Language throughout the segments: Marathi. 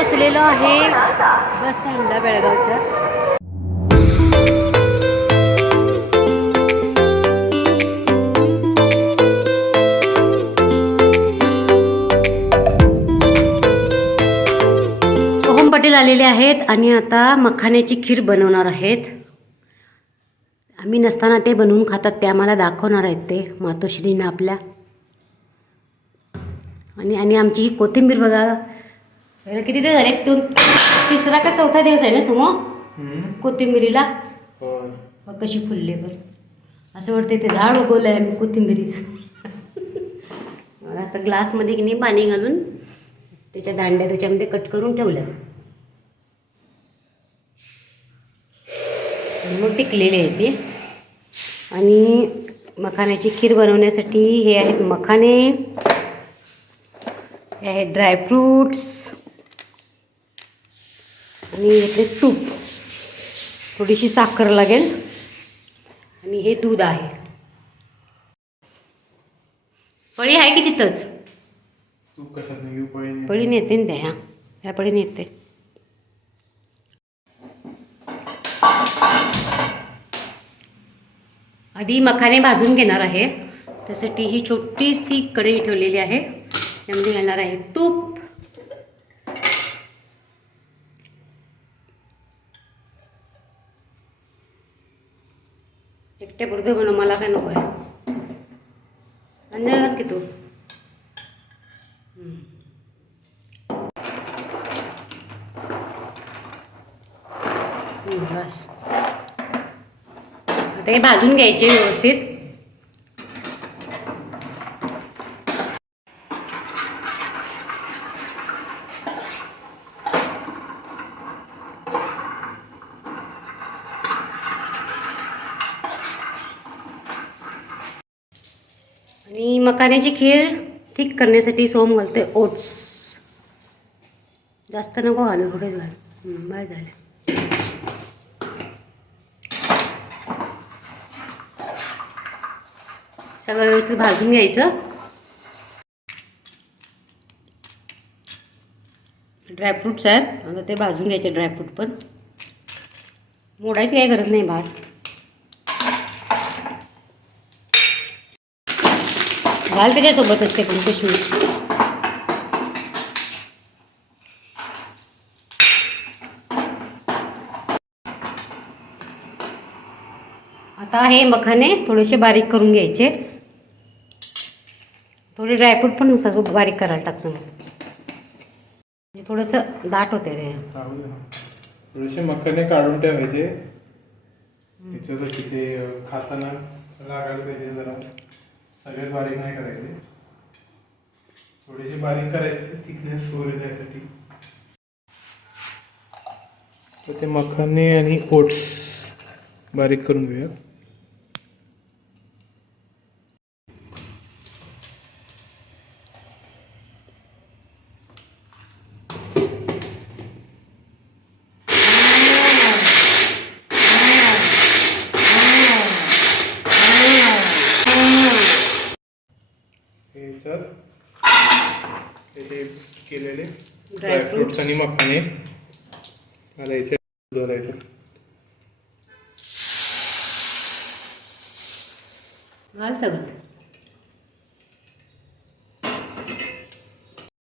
पोचलेलो आहे बस स्टँडला बेळगावच्या. सोहम आलेले आहेत आणि आता मखाण्याची खीर बनवणार आहेत. आम्ही नसताना ते बनवून खातात ते आम्हाला दाखवणार आहेत ते. मातोश्रीनं आपल्या. आणि आणि आमची ही कोथिंबीर बघा याला किती दिवस झाले? दोन तिसरा का चौथा दिवस आहे ना सुमो? कोथिंबिरीला. बघ कशी फुलले पण असं वाटतं ते झाड उगवलं आहे आम्ही कोथिंबिरीच. असं ग्लासमध्ये की नाही पाणी घालून त्याच्या दांड्या त्याच्यामध्ये कट करून ठेवल्या मग टिकलेले आहे ते. आणि मखाण्याची खीर बनवण्यासाठी हे आहेत मखाने. हे आहेत ड्रायफ्रूट्स. आणि यातले तूप. थोडीशी साखर लागेल. आणि हे दूध आहे. पळी आहे की तिथंच? पळी नेते. ना त्या ह्या ह्या पळी नेते. आधी मखाने भाजून घेणार आहे. त्यासाठी ही छोटीशी कढई ठेवलेली आहे. त्यामध्ये घालणार आहे तूप एकट्या पुरतं म्हणून मला काय नको आहे अंदर घाल की तू हं, बस आता हे भाजून घ्यायचे व्यवस्थित. आणि मकाण्याची खीर थिक करण्यासाठी सोम घालते ओट्स. जास्त नको घालू थोडेच घाल. बरं झालं. सगळं व्यवस्थित भाजून घ्यायचं. ड्रायफ्रूट्स आहेत. आता ते भाजून घ्यायचे ड्रायफ्रूट पण. मोडायची काही गरज नाही भाज घाल त्याच्यासोबतच ते पण किशमिश आता हे मखाने थोडेसे बारीक करून घ्यायचे. थोडे ड्रायफ्रूट पण सगळं बारीक करायला टाकतो म्हणजे थोडंसं दाट होते रे. थोडेसे मखाने काढून ठेवायचे. त्याच्यासाठी ते अं, खाताना लागायला पाहिजे जरा. सगळ्यात बारीक नाही करायचे. थोडेसे बारीक करायचे थिकनेस वगैरे द्यायसाठी तर ते मखाने आणि ओट्स बारीक करून घेऊया हे याच्यात हे ते केलेले धरायचे. घाल सगळं.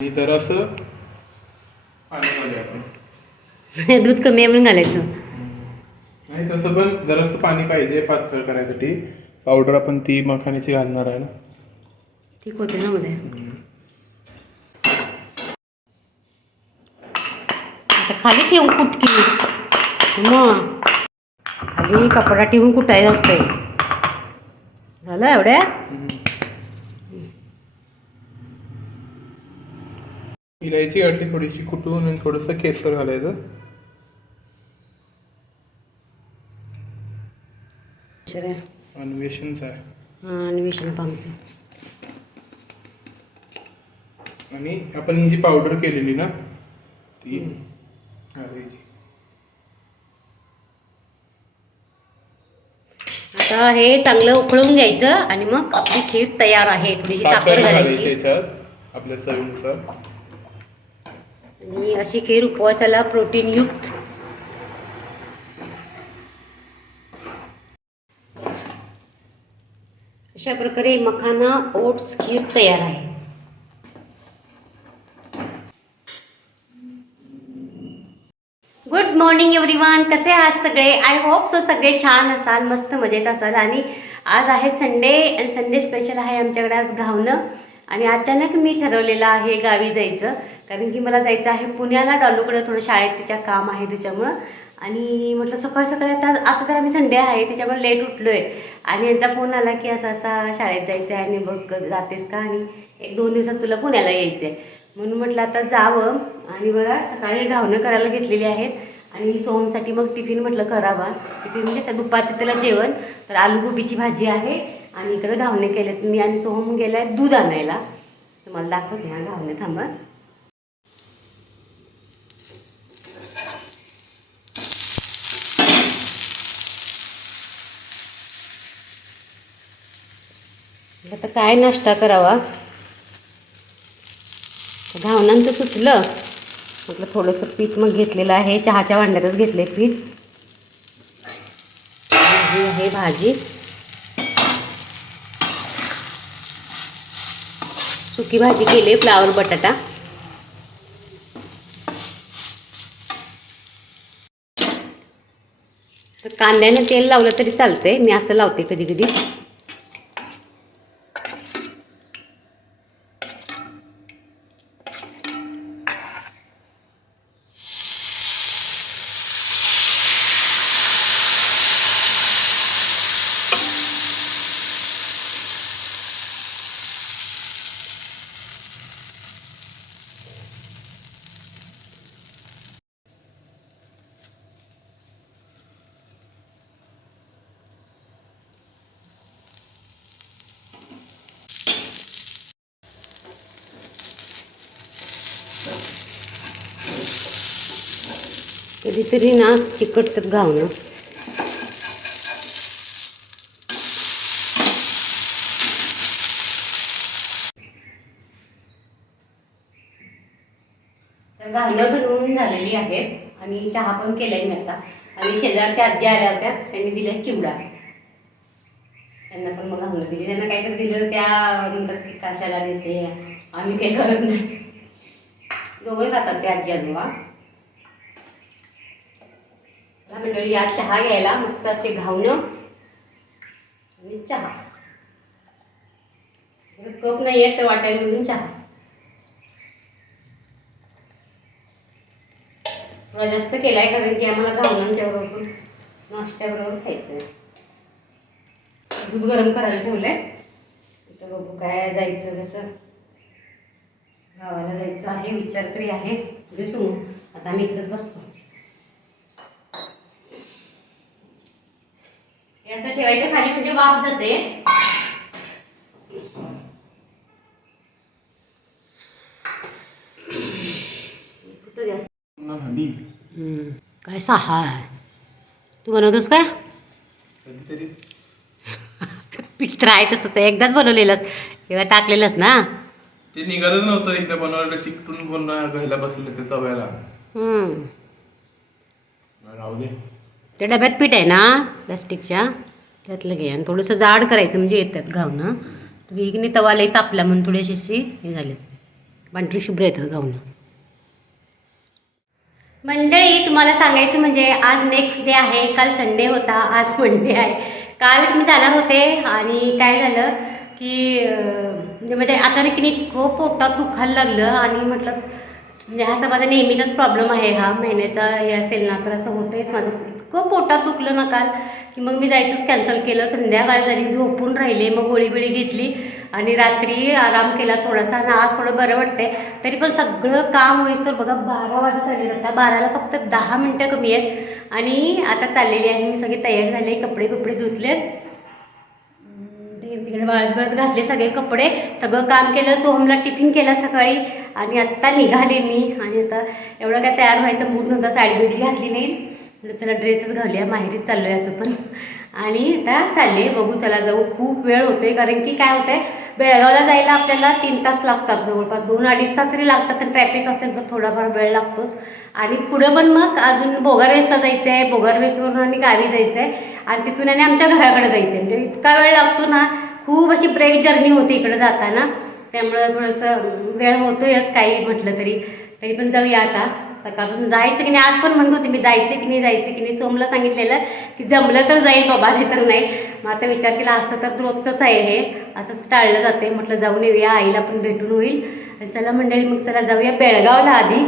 आणि जरासं पाणी घालूया आपण. दूध कमी आहे म्हणून घालायचं. आणि तसं पण जरासं पाणी पाहिजे पातळ करायसाठी. पावडर आपण ती मखाण्याची घालणार आहे ना. ठीक होते ना मध्ये आता खाली ठेवून कुटकी. मग. खाली कपडा ठेवून कुटायचं असतंय. झालं एवढ्या? इलायची घातली थोडीशी कुटून आणि थोडंसं केसर घालायचं. अन्वेषणचं आहे. हां अन्वेषण पामचं. आणि आपण ही जी पावडर केलेली ना ती आता हे चांगलं उकळून घ्यायचं आणि मग आपली खीर तयार आहे. थोडीशी साखर घालायची. आपल्या चवीनुसार. आणि अशी खीर उपवासाला प्रोटीनयुक्त. अशा प्रकारे मखाना ओट्स खीर तयार आहे गुड मॉर्निंग एव्हरीवन कसे आहात सगळे? आय होप सो सगळे छान असाल मस्त मजेत असाल. आणि आज आहे संडे आणि संडे स्पेशल आहे आमच्याकडे आज घावणं. आणि अचानक मी ठरवलेलं आहे गावी जायचं. कारण की मला जायचं आहे पुण्याला. डॉलूकडे थोडं शाळेत तिच्या काम आहे त्याच्यामुळं आणि म्हटलं सकाळ सकाळी आता असं तर आम्ही संडे आहे त्याच्यामुळे लेट उठलो आहे आणि यांचा फोन आला की असं असा शाळेत जायचं आहे आणि बघ जातेस का? आणि एक दोन दिवसात तुला पुण्याला यायचं आहे म्हणून म्हटलं आता जावं. आणि बघा सकाळी घावणं करायला घेतलेली आहेत. आणि सोहमसाठी मग टिफिन म्हटलं करावा. टिफिन म्हणजे असं दुपारचं त्याला जेवण. तर आलू गोबीची भाजी आहे आणि इकडं घावणे केलेत. मी आणि सोहम गेलाय दूध आणायला. तुम्हाला दाखवते हा घावणे थांबा. आता काय नाश्ता करावा? घावणांचं सुचलं म्हटलं थोडंसं पीठ मग घेतलेलं आहे. चहाच्या भांड्यातच घेतले पीठ. ही आहे भाजी. सुकी भाजी केली फ्लावर बटाटा. तर कांद्यानं तेल लावलं तरी चालतंय. मी असं लावते कधी कधी कधीतरी ना चिकटतात घावणं. तर घावणं बनवून झालेली आहे आणि चहा पण केलाय मी आता. आणि शेजारच्या आजी आल्या होत्या. त्यांनी दिल्या चिवडा. त्यांना पण मग घालणं दिली. त्यांना काहीतरी दिलं त्या म्हणतात की कशाला देते? आम्ही काही करत नाही. दोघं खातात ते आजी आजोबा. चला मंडळी या चहा घ्यायला मस्त असे घावणं आणि चहा. कप नाही आहेत तर वाट्यांमधून चहा. थोडा जास्त आहे कारण की आम्हाला घावणांच्या बरोबर नाश्त्याबरोबर खायचं आहे दूध गरम करायला ठेवलं आहे इथं बघू काय जायचं कसं गावाला जायचं आहे विचार तरी आहे. म्हणजे सुनू आता आम्ही इथंच बसतो. हे असं ठेवायचं खाली म्हणजे वाफ जाते. काय सहा आहे? तू बनवतोस काय? कधीतरी पीठ तर आहे तसंच आहे. एकदाच बनवलेलंस. एकदा टाकलेलंस ना? ते निघतच नव्हतं. एकदा बनवायला चिकटून बनवायला घ्यायला बसले ते तव्याला. हम्म. राहू दे. त्या डब्यात पीठ आहे ना प्लॅस्टिकच्या त्यातलं घे. आणि थोडंसं जाड करायचं म्हणजे येतात घावणं. तर एक नाही तवा लई तापला म्हणून थोडीशी अशी हे झालेत. पांढरी शुभ्र येतात घावणं. मंडळी तुम्हाला सांगायचं म्हणजे आज नेक्स्ट डे आहे. काल संडे होता आज मंडे आहे. काल मी जाणार होते आणि काय झालं की म्हणजे म्हणजे अचानक इतकं पोटात दुखायला लागलं आणि म्हटलं म्हणजे हा माझा नेहमीचाच प्रॉब्लेम आहे हा. महिन्याचा हे असेल ना तर असं होतंयच माझं इतकं पोटात दुखलं ना काल की मग मी जायचंच कॅन्सल केलं. संध्याकाळ झाली झोपून राहिले मग गोळी बिळी घेतली आणि रात्री आराम केला थोडासा. आणि आज थोडं बरं वाटतंय. तरी पण सगळं काम होईस तर बघा बारा वाजत आले आता बाराला फक्त दहा मिनटं कमी आहेत. आणि आता चाललेली आहे. मी सगळी तयार झाले कपडे कपडे धुतलेत. इकडे वळत वाळत घातले सगळे कपडे. सगळं काम केलं सोहमला टिफिन केला सकाळी. आणि आत्ता निघाले मी. आणि आता एवढं काय तयार व्हायचं मूड नव्हता. साडी बिडी घातली नाही. चला ड्रेसच घालूया. माहेरीच चाललो आहे असं पण. आणि आता चालले. बघू चला जाऊ. खूप वेळ होते कारण की काय होतंय? बेळगावला जायला आपल्याला तीन तास लागतात जवळपास. दोन अडीच तास तरी लागतात. तर ट्रॅफिक असेल तर थोडाफार वेळ लागतोच. आणि पुढं पण मग अजून बोगारवेसला जायचं आहे बोगारवेसवरून आम्ही गावी जायचं आहे आणि तिथून आणि आमच्या घराकडे जायचं आहे म्हणजे इतका वेळ लागतो ना खूप अशी ब्रेक जर्नी होते इकडं जाताना. त्यामुळं थोडंसं वेळ होतोयच काही म्हटलं तरी. तरी पण जाऊया आता. सकाळपासून जायचं की नाही आज पण म्हणत होते मी जायचं की नाही जायचं की नाही. सोमला सांगितलेलं की जमलं तर जाईल बाबा हे तर नाही. मग आता विचार केला असं तर रोजचंच आहे हे. असंच टाळलं जाते म्हटलं जाऊन येऊया आईला पण भेटून होईल. आणि चला मंडळी मग चला जाऊया बेळगावला आधी.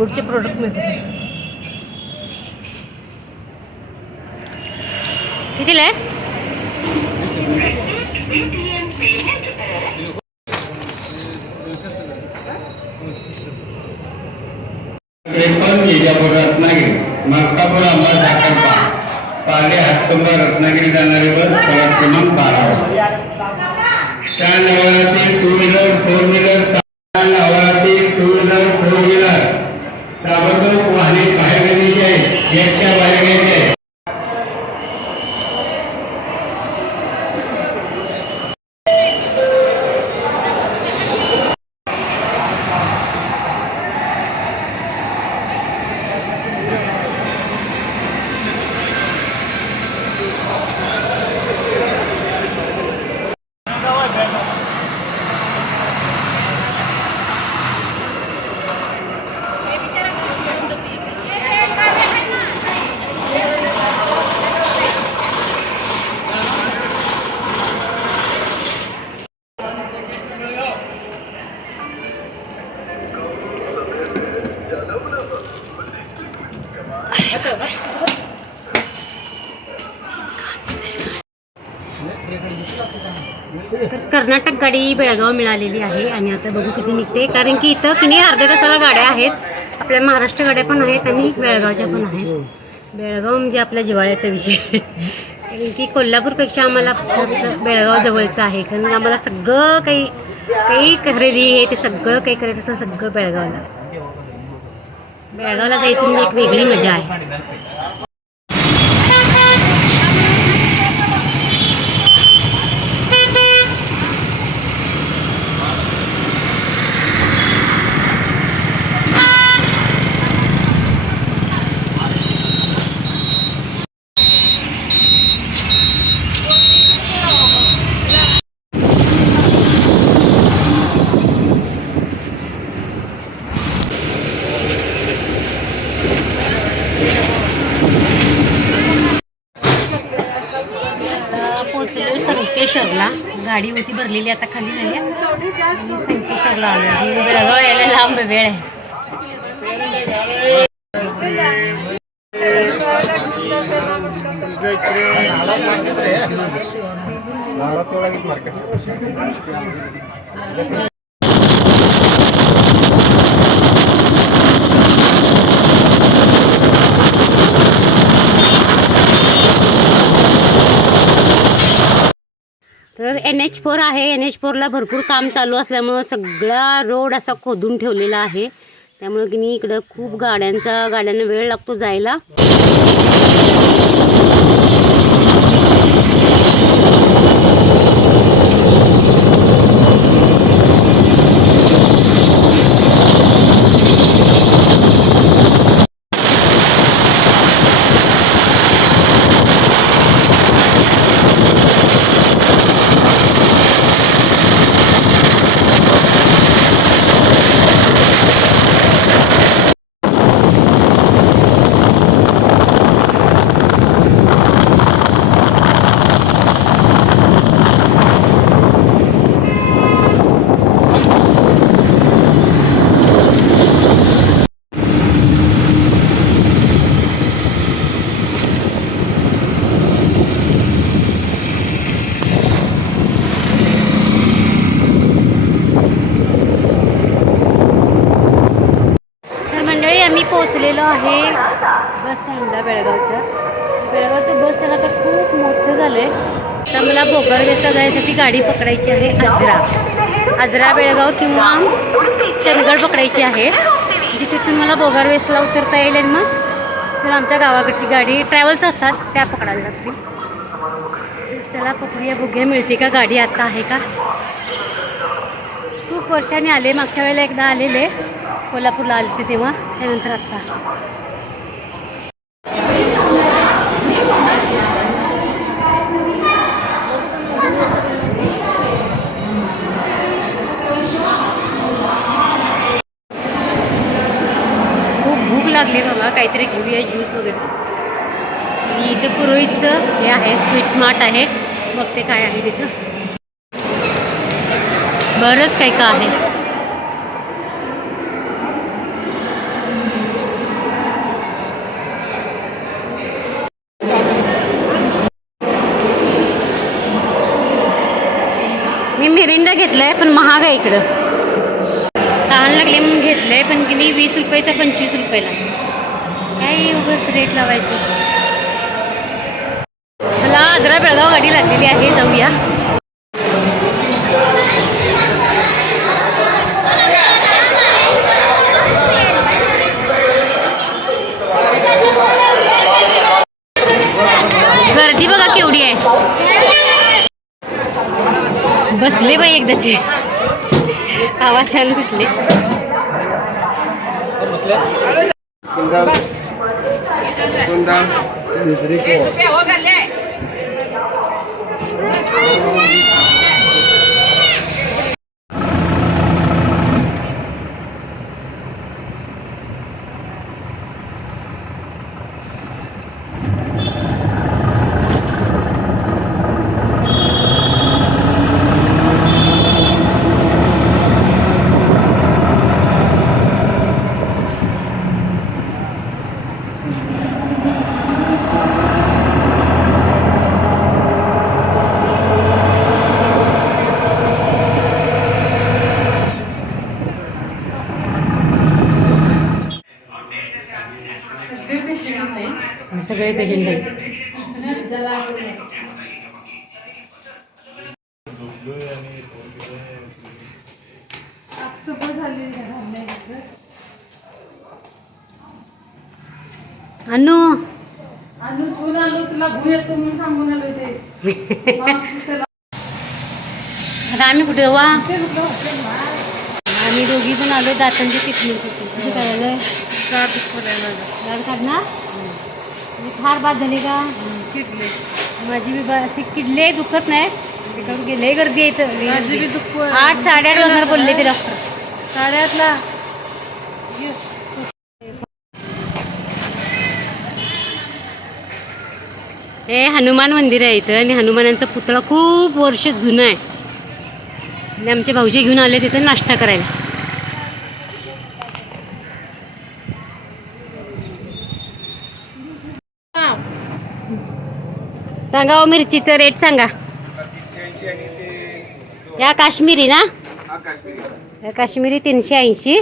गुडचे प्रोडक्ट मिळते कितीला आहे विजापूर रत्नागिरी. मलकापूर अंबरसाखरपा पाले हातकंबा रत्नागिरी जाणारे बस क्रमांक बारा. स्टँड आवारातील तर कर्नाटक गाडी बेळगाव मिळालेली आहे आणि आता बघू किती निघते. कारण की इथं की अर्ध्या तासाला गाड्या आहेत. आपल्या महाराष्ट्र गाड्या पण आहेत आणि बेळगावच्या पण आहेत. बेळगाव म्हणजे आपल्या जिवाळ्याचा विषय. कारण की कोल्हापूरपेक्षा आम्हाला जास्त बेळगाव जवळचं आहे. कारण आम्हाला सगळं काही काही खरेदी हे ते सगळं काही करायचं असं सगळं बेळगावला. बेळगावला जायचं म्हणजे एक वेगळी मजा आहे आता पोहोचलो संकेश्वरला गाडी होती भरलेली आता खाली झाली आहे. आणि संकेश्वरला आलो आणि बेळगाव यायला लांब वेळ आहे तर एन एच फोर आहे. एन एच फोरला भरपूर काम चालू असल्यामुळं सगळा रोड असा खोदून ठेवलेला आहे. त्यामुळं की नाही इकडं खूप गाड्यांचा गाड्यांना वेळ लागतो जायला. आहे बस स्टँडला बेळगावच्या. बेळगावचं बस स्टँड आता खूप मोठं झालं आहे तर मला भोकर जायसाठी गाडी पकडायची आहे आजरा आजरा बेळगाव किंवा चंदगड पकडायची आहे. म्हणजे तिथून मला भोगारवेसला उतरता येईल आणि मग तर आमच्या गावाकडची गाडी ट्रॅव्हल्स असतात त्या पकडायला लागतील. चला पकडूया बघूया मिळते का गाडी आता आहे का? खूप वर्षाने आले मागच्या वेळेला एकदा आलेले. कोल्हापूरला आले होते तेव्हा त्यानंतर आत्ता. खूप भूक लागली बाबा काहीतरी घेऊया ज्यूस वगैरे. आणि इथं पुरोहितचं हे आहे स्वीट मार्ट आहे. बघते काय आहे तिथं. बरंच काही का आहे मी मिरिंडा घेतलाय पण महाग आहे इकडं. तहान लागले म्हणून घेतलंय पण की नाही वीस रुपयाचा पंचवीस रुपयाला. काय उगाच रेट लावायचं? मला आजरा बेळगाव गाडी लागलेली आहे जाऊया गर्दी बघा केवढी आहे बसले बाई एकदाचे आवाज छान सुटले. आता आम्ही कुठे ना? आम्ही दोघी पण आलो दातांची किटली कसं करायला माझं. दात काढणार फार बाद झाली का किडले. माझी बी अशी किडले दुखत नाही गेले गर्दी. लई माझी. बी दुःख आठ साडेआठ वाजता बोलले ते डॉक्टर साड्यातला हे हनुमान मंदिर आहे इथं. आणि हनुमानांचा पुतळा खूप वर्ष जुना आहे. आणि आमचे भाऊजी घेऊन आले तिथं नाश्ता करायला. सांगा ओ मिरचीचं रेट सांगा. या काश्मीरी ना? या काश्मीरी तीनशे ऐंशी.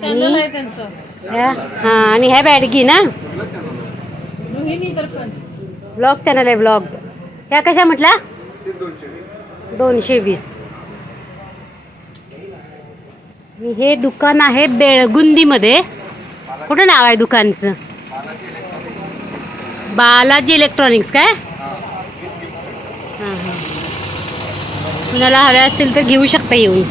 चॅनल ह्या या? हां आणि ह्या बॅडगी ना. ब्लॉग चॅनल आहे ब्लॉग ह्या कशा म्हटल्या? दोनशे वीस. हे दुकान आहे बेळगुंदीमध्ये. कुठं नाव आहे दुकानचं? बालाजी इलेक्ट्रॉनिक्स काय? हां हां. कुणाला हव्या असतील तर घेऊ शकता येऊन.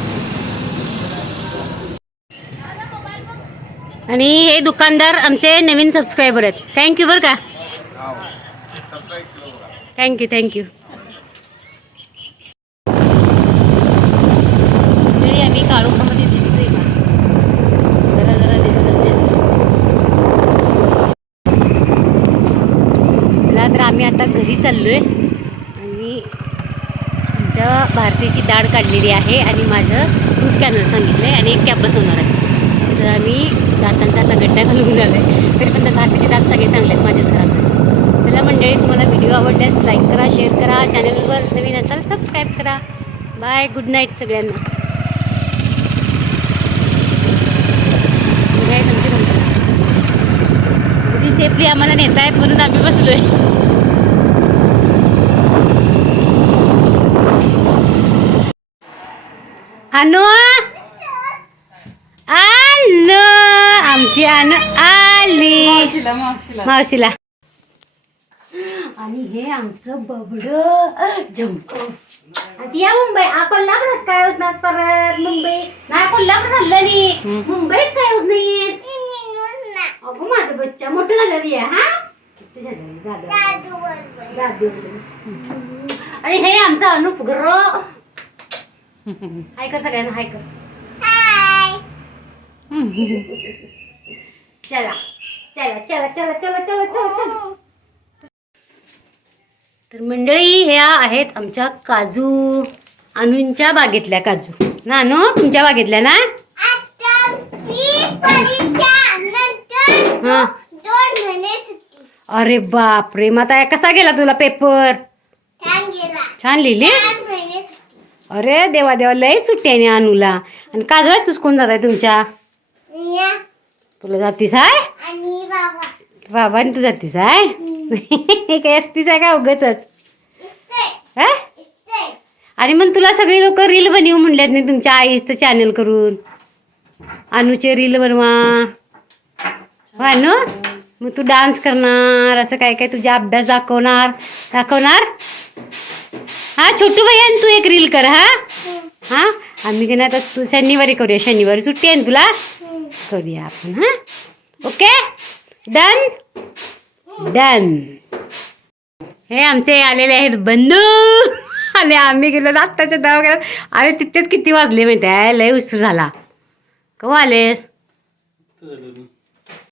आणि हे दुकानदार आमचे नवीन सबस्क्रायबर आहेत. थँक्यू बरं का. थँक्यू थँक्यू तरी आम्ही काळोखामध्ये दिसतोय का? जरा जरा दिसत असेल. चला तर आम्ही आता घरी चाललोय. आणि आमच्या भारतीची डाळ काढलेली आहे आणि माझं फ्रूट कॅनल सांगितलं आहे आणि एक कॅब बसवणार आहे. आज आम्ही दातांचा असा गड्डा घालून झालो आहे तरी पण दाताचे दात सगळे चांगले आहेत माझ्याच घरात. त्याला मंडळी तुम्हाला व्हिडिओ आवडल्यास लाईक करा शेअर करा चॅनलवर नवीन असाल सबस्क्राईब करा. बाय गुड नाईट सगळ्यांना. सेफली आम्हाला नेतायत म्हणून आम्ही बसलोय. हॅलो अनु आली. मावशीला आणि हे आमचं बबड जंप आणि या मुंबई आ कोल्हापूरच काय नास परत मुंबई? नाही कोल्हापूर झालं नाही मुंबईच काय होत नाहीस? अगो माझं बच्चा मोठं झालं रे हा? दादा. आणि हे आमचं अनुप ग्र हाय कर सगळ्यांना हाय कर. चला चला चला चला चला चला चला चला. तर मंडळी ह्या आहेत आमच्या काजू अनुंच्या बागेतल्या काजू. ना अनु तुमच्या बागेतल्या ना? हा. अरे बाप रे मग आता कसा गेला तुला पेपर? छान लिहिली? अरे देवा देवा लय सुट्टी आहे ना अनुला. आणि काजू आहे तूच कोण जात आहे. तुमच्या तुला जातीस आहे आणि बाबा. आणि तू जातीस आहे काय असतीस आहे का उगच हा? आणि मग तुला सगळी लोक रील बनवू म्हणल्यात नाही तुमच्या आईचं चॅनल करून. अनुचे रील बनवा. अनु? मग तू डान्स करणार असं काय काय तुझा अभ्यास दाखवणार दाखवणार? हा छोटू भैया तू एक रील कर हा? हा? आम्ही की नाही आता तू शनिवारी करूया शनिवारी सुट्टी आहे ना तुला? करूया आपण हा? ओके? डन डन हे आमचे आलेले आहेत बंधू. आणि आम्ही गेलो ना आत्ताच्या दवाखान्यात. अरे तिथेच किती वाजले माहिती आहे? लय उशीर झाला. कवा आलेस?